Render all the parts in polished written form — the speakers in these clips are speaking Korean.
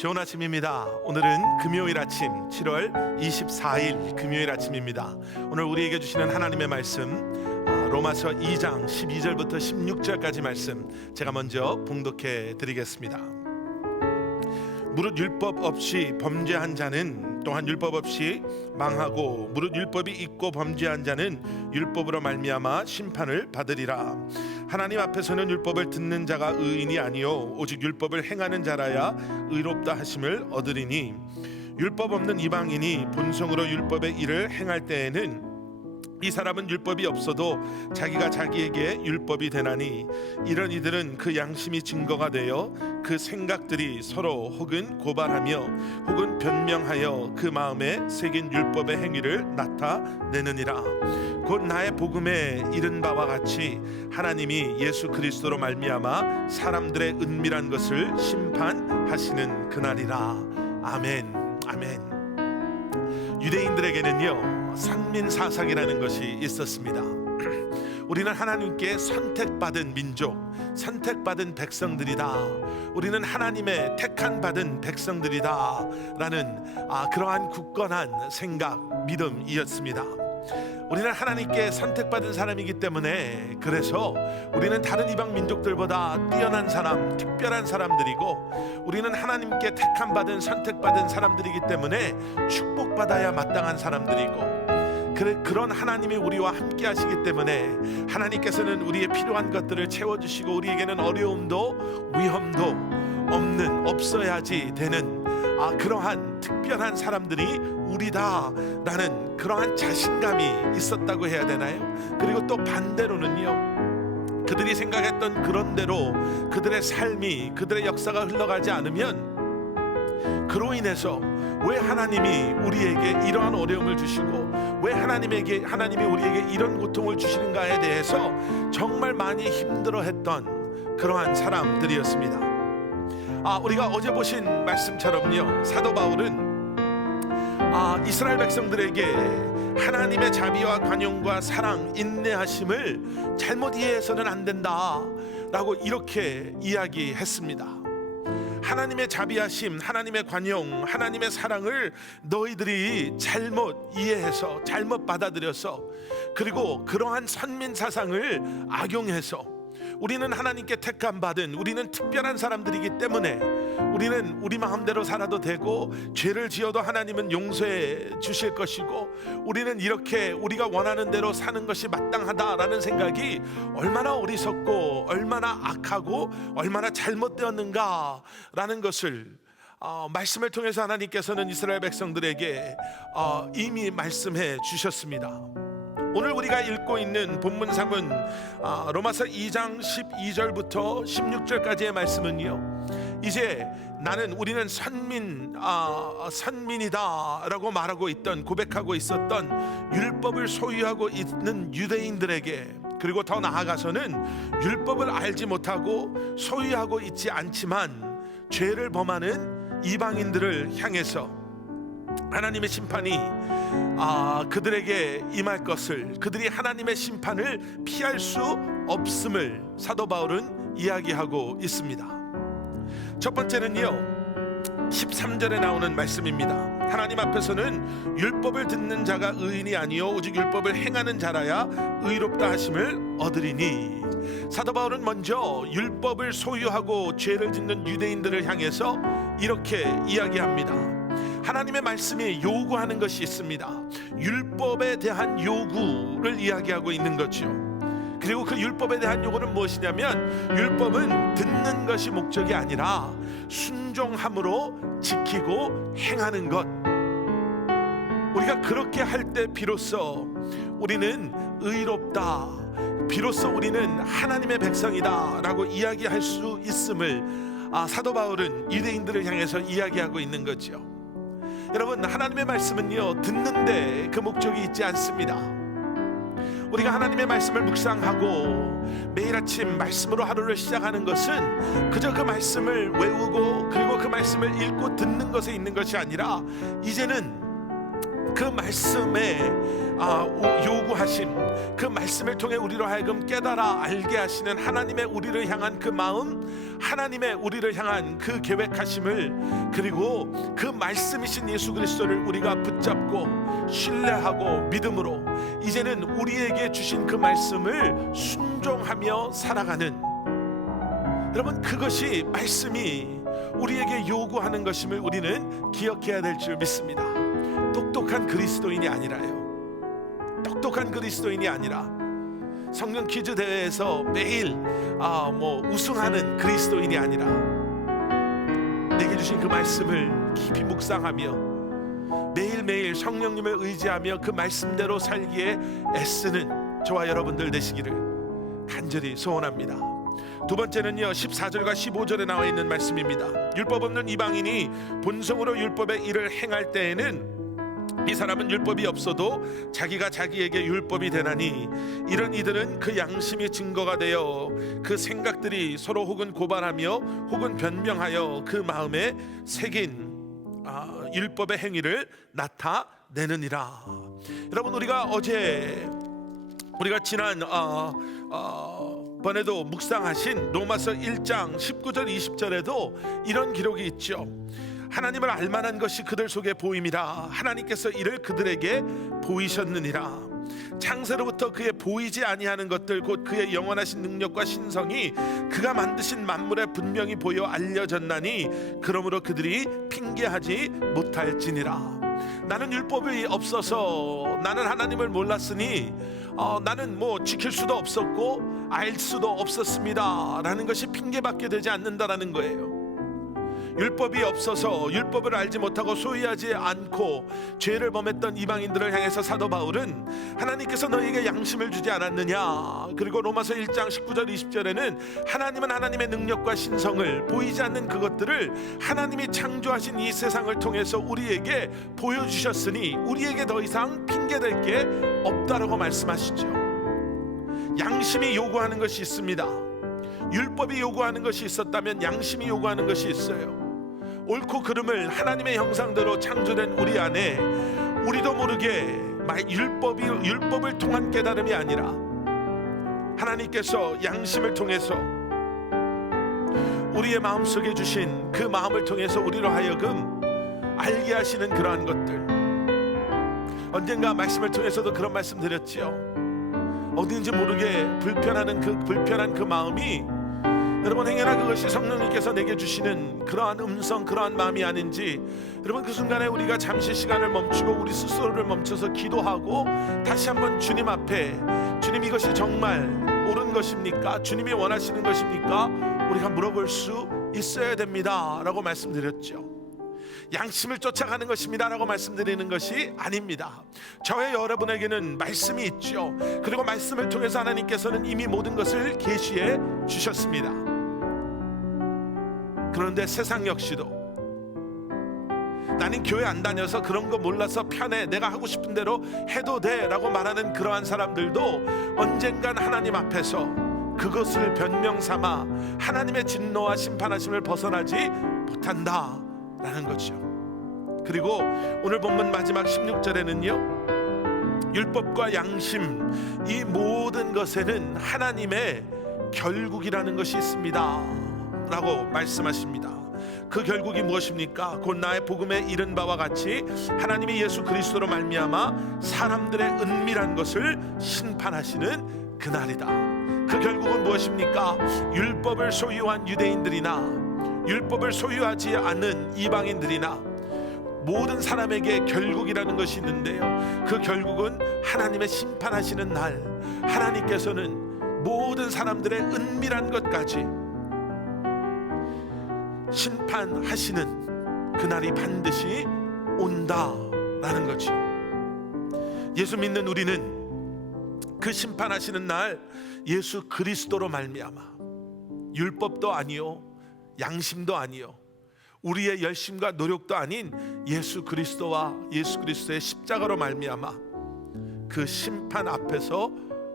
좋은 아침입니다. 오늘은 금요일 아침 7월 24일 금요일 아침입니다. 오늘 우리에게 주시는 하나님의 말씀 로마서 2장 12절부터 16절까지 말씀 제가 먼저 봉독해 드리겠습니다. 무릇 율법 없이 범죄한 자는 또한 율법 없이 망하고 무릇 율법이 있고 범죄한 자는 율법으로 말미암아 심판을 받으리라. 하나님 앞에서는 율법을 듣는 자가 의인이 아니요 오직 율법을 행하는 자라야 의롭다 하심을 얻으리니 율법 없는 이방인이 본성으로 율법의 일을 행할 때에는 이 사람은 율법이 없어도 자기가 자기에게 율법이 되나니 이런 이들은 그 양심이 증거가 되어 그 생각들이 서로 혹은 고발하며 혹은 변명하여 그 마음에 새긴 율법의 행위를 나타내느니라. 곧 나의 복음에 이른 바와 같이 하나님이 예수 그리스도로 말미암아 사람들의 은밀한 것을 심판하시는 그날이라. 아멘. 아멘. 유대인들에게는요 산민사상이라는 것이 있었습니다. 우리는 하나님께 선택받은 민족, 선택받은 백성들이다. 우리는 하나님의 택한 받은 백성들이다 라는 그러한 굳건한 생각, 믿음이었습니다. 우리는 하나님께 선택받은 사람이기 때문에 그래서 우리는 다른 이방 민족들보다 뛰어난 사람, 특별한 사람들이고 우리는 하나님께 택한 받은 선택받은 사람들이기 때문에 축복받아야 마땅한 사람들이고 그런 하나님이 우리와 함께 하시기 때문에 하나님께서는 우리의 필요한 것들을 채워주시고 우리에게는 어려움도 위험도 없어야지 되는 그러한 특별한 사람들이 우리다 라는 그러한 자신감이 있었다고 해야 되나요? 그리고 또 반대로는요 그들이 생각했던 그런 대로 그들의 삶이 그들의 역사가 흘러가지 않으면 그로 인해서 왜 하나님이 우리에게 이러한 어려움을 주시고 왜 하나님이 우리에게 이런 고통을 주시는가에 대해서 정말 많이 힘들어했던 그러한 사람들이었습니다. 우리가 어제 보신 말씀처럼요 사도 바울은 이스라엘 백성들에게 하나님의 자비와 관용과 사랑, 인내하심을 잘못 이해해서는 안 된다 라고 이렇게 이야기했습니다. 하나님의 자비하심, 하나님의 관용, 하나님의 사랑을 너희들이 잘못 이해해서 잘못 받아들여서 그리고 그러한 선민사상을 악용해서 우리는 하나님께 택함 받은 우리는 특별한 사람들이기 때문에 우리는 우리 마음대로 살아도 되고 죄를 지어도 하나님은 용서해 주실 것이고 우리는 이렇게 우리가 원하는 대로 사는 것이 마땅하다라는 생각이 얼마나 어리석고 얼마나 악하고 얼마나 잘못되었는가라는 것을 말씀을 통해서 하나님께서는 이스라엘 백성들에게 이미 말씀해 주셨습니다. 오늘 우리가 읽고 있는 본문상은 로마서 2장 12절부터 16절까지의 말씀은요 이제 우리는 선민이다 라고 말하고 있던 고백하고 있었던 율법을 소유하고 있는 유대인들에게 그리고 더 나아가서는 율법을 알지 못하고 소유하고 있지 않지만 죄를 범하는 이방인들을 향해서 하나님의 심판이 그들에게 임할 것을 그들이 하나님의 심판을 피할 수 없음을 사도 바울은 이야기하고 있습니다. 첫 번째는요 13절에 나오는 말씀입니다. 하나님 앞에서는 율법을 듣는 자가 의인이 아니요 오직 율법을 행하는 자라야 의롭다 하심을 얻으리니 사도 바울은 먼저 율법을 소유하고 죄를 짓는 유대인들을 향해서 이렇게 이야기합니다. 하나님의 말씀이 요구하는 것이 있습니다. 율법에 대한 요구를 이야기하고 있는 거죠. 그리고 그 율법에 대한 요구는 무엇이냐면 율법은 듣는 것이 목적이 아니라 순종함으로 지키고 행하는 것. 우리가 그렇게 할 때 비로소 우리는 의롭다, 비로소 우리는 하나님의 백성이다 라고 이야기할 수 있음을 사도 바울은 유대인들을 향해서 이야기하고 있는 거죠. 여러분 하나님의 말씀은요 듣는데 그 목적이 있지 않습니다. 우리가 하나님의 말씀을 묵상하고 매일 아침 말씀으로 하루를 시작하는 것은 그저 그 말씀을 외우고 그리고 그 말씀을 읽고 듣는 것에 있는 것이 아니라 이제는 그 말씀에 요구하심, 그 말씀을 통해 우리로 하여금 깨달아 알게 하시는 하나님의 우리를 향한 그 마음, 하나님의 우리를 향한 그 계획하심을, 그리고 그 말씀이신 예수 그리스도를 우리가 붙잡고 신뢰하고 믿음으로 이제는 우리에게 주신 그 말씀을 순종하며 살아가는, 여러분, 그것이 말씀이 우리에게 요구하는 것임을 우리는 기억해야 될 줄 믿습니다. 똑똑한 그리스도인이 아니라요. 똑똑한 그리스도인이 아니라 성경 퀴즈 대회에서 매일 우승하는 그리스도인이 아니라 내게 주신 그 말씀을 깊이 묵상하며 매일매일 성령님을 의지하며 그 말씀대로 살기에 애쓰는 저와 여러분들 되시기를 간절히 소원합니다. 두 번째는요, 14절과 15절에 나와 있는 말씀입니다. 율법 없는 이방인이 본성으로 율법의 일을 행할 때에는 이 사람은 율법이 없어도 자기가 자기에게 율법이 되나니 이런 이들은 그 양심이 증거가 되어 그 생각들이 서로 혹은 고발하며 혹은 변명하여 그 마음에 새긴 율법의 행위를 나타내느니라. 여러분, 우리가 지난 번에도 묵상하신 로마서 1장 19절 20절에도 이런 기록이 있죠. 하나님을 알만한 것이 그들 속에 보임이라. 하나님께서 이를 그들에게 보이셨느니라. 창세로부터 그의 보이지 아니하는 것들 곧 그의 영원하신 능력과 신성이 그가 만드신 만물에 분명히 보여 알려졌나니 그러므로 그들이 핑계하지 못할지니라. 나는 율법이 없어서 나는 하나님을 몰랐으니 나는 지킬 수도 없었고 알 수도 없었습니다 라는 것이 핑계받게 되지 않는다라는 거예요. 율법이 없어서 율법을 알지 못하고 소유하지 않고 죄를 범했던 이방인들을 향해서 사도 바울은 하나님께서 너희에게 양심을 주지 않았느냐, 그리고 로마서 1장 19절 20절에는 하나님은 하나님의 능력과 신성을, 보이지 않는 그것들을 하나님이 창조하신 이 세상을 통해서 우리에게 보여주셨으니 우리에게 더 이상 핑계될 게 없다라고 말씀하시죠. 양심이 요구하는 것이 있습니다. 율법이 요구하는 것이 있었다면 양심이 요구하는 것이 있어요. 옳고 그름을 하나님의 형상대로 창조된 우리 안에 우리도 모르게 율법을 통한 깨달음이 아니라 하나님께서 양심을 통해서 우리의 마음속에 주신 그 마음을 통해서 우리로 하여금 알게 하시는 그러한 것들, 언젠가 말씀을 통해서도 그런 말씀 드렸지요. 어딘지 모르게 불편한 그 마음이 여러분, 행여나 그것이 성령님께서 내게 주시는 그러한 음성, 그러한 마음이 아닌지, 여러분, 그 순간에 우리가 잠시 시간을 멈추고 우리 스스로를 멈춰서 기도하고 다시 한번 주님 앞에, 주님, 이것이 정말 옳은 것입니까? 주님이 원하시는 것입니까? 우리가 물어볼 수 있어야 됩니다 라고 말씀드렸죠. 양심을 쫓아가는 것입니다 라고 말씀드리는 것이 아닙니다. 저의 여러분에게는 말씀이 있죠. 그리고 말씀을 통해서 하나님께서는 이미 모든 것을 계시해 주셨습니다. 그런데 세상 역시도 나는 교회 안 다녀서 그런 거 몰라서 편해, 내가 하고 싶은 대로 해도 돼 라고 말하는 그러한 사람들도 언젠간 하나님 앞에서 그것을 변명 삼아 하나님의 진노와 심판하심을 벗어나지 못한다 라는 거죠. 그리고 오늘 본문 마지막 16절에는요, 율법과 양심, 이 모든 것에는 하나님의 결국이라는 것이 있습니다 라고 말씀하십니다. 그 결국이 무엇입니까? 곧 나의 복음에 이른 바와 같이 하나님이 예수 그리스도로 말미암아 사람들의 은밀한 것을 심판하시는 그날이다. 그 결국은 무엇입니까? 율법을 소유한 유대인들이나 율법을 소유하지 않는 이방인들이나 모든 사람에게 결국이라는 것이 있는데요, 그 결국은 하나님의 심판하시는 날, 하나님께서는 모든 사람들의 은밀한 것까지 심판하시는 그날이 반드시 온다라는 거죠. 예수 믿는 우리는 그 심판하시는 날 예수 그리스도로 말미암아 율법도 아니요 양심도 아니요 우리의 열심과 노력도 아닌 예수 그리스도와 예수 그리스도의 십자가로 말미암아 그 심판 앞에서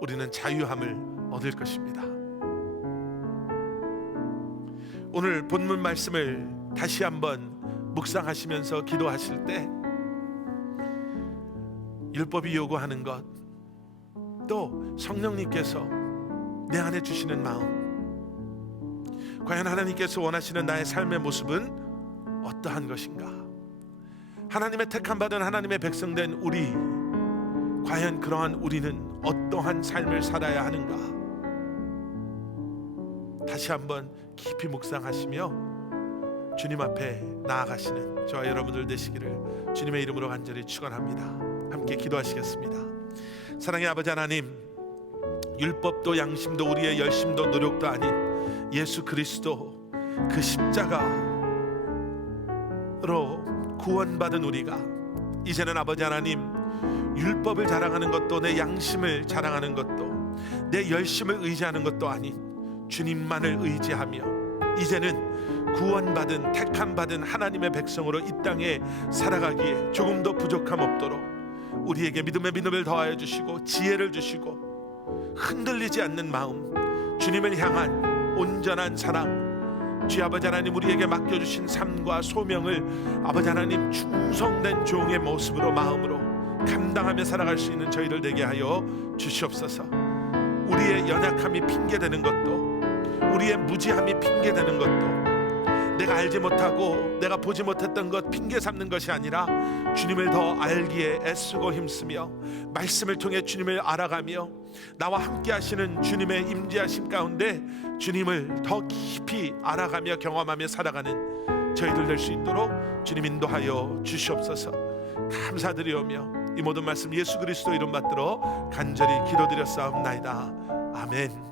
우리는 자유함을 얻을 것입니다. 오늘 본문 말씀을 다시 한번 묵상하시면서 기도하실 때 율법이 요구하는 것, 또 성령님께서 내 안에 주시는 마음, 과연 하나님께서 원하시는 나의 삶의 모습은 어떠한 것인가? 하나님의 택함받은 하나님의 백성된 우리, 과연 그러한 우리는 어떠한 삶을 살아야 하는가? 다시 한번 깊이 묵상하시며 주님 앞에 나아가시는 저와 여러분들 되시기를 주님의 이름으로 간절히 축원합니다. 함께 기도하시겠습니다. 사랑의 아버지 하나님, 율법도 양심도 우리의 열심도 노력도 아닌 예수 그리스도 그 십자가로 구원받은 우리가 이제는 아버지 하나님, 율법을 자랑하는 것도 내 양심을 자랑하는 것도 내 열심을 의지하는 것도 아닌 주님만을 의지하며 이제는 구원받은 택함받은 하나님의 백성으로 이 땅에 살아가기에 조금도 부족함 없도록 우리에게 믿음의 믿음을 더하여 주시고 지혜를 주시고 흔들리지 않는 마음, 주님을 향한 온전한 사랑, 주 아버지 하나님 우리에게 맡겨주신 삶과 소명을 아버지 하나님 충성된 종의 모습으로 마음으로 감당하며 살아갈 수 있는 저희들 되게 하여 주시옵소서. 우리의 연약함이 핑계되는 것도 우리의 무지함이 핑계되는 것도 내가 알지 못하고 내가 보지 못했던 것 핑계 삼는 것이 아니라 주님을 더 알기에 애쓰고 힘쓰며 말씀을 통해 주님을 알아가며 나와 함께 하시는 주님의 임재하심 가운데 주님을 더 깊이 알아가며 경험하며 살아가는 저희들 될 수 있도록 주님 인도하여 주시옵소서. 감사드리오며 이 모든 말씀 예수 그리스도 이름 받들어 간절히 기도드렸사옵나이다. 아멘.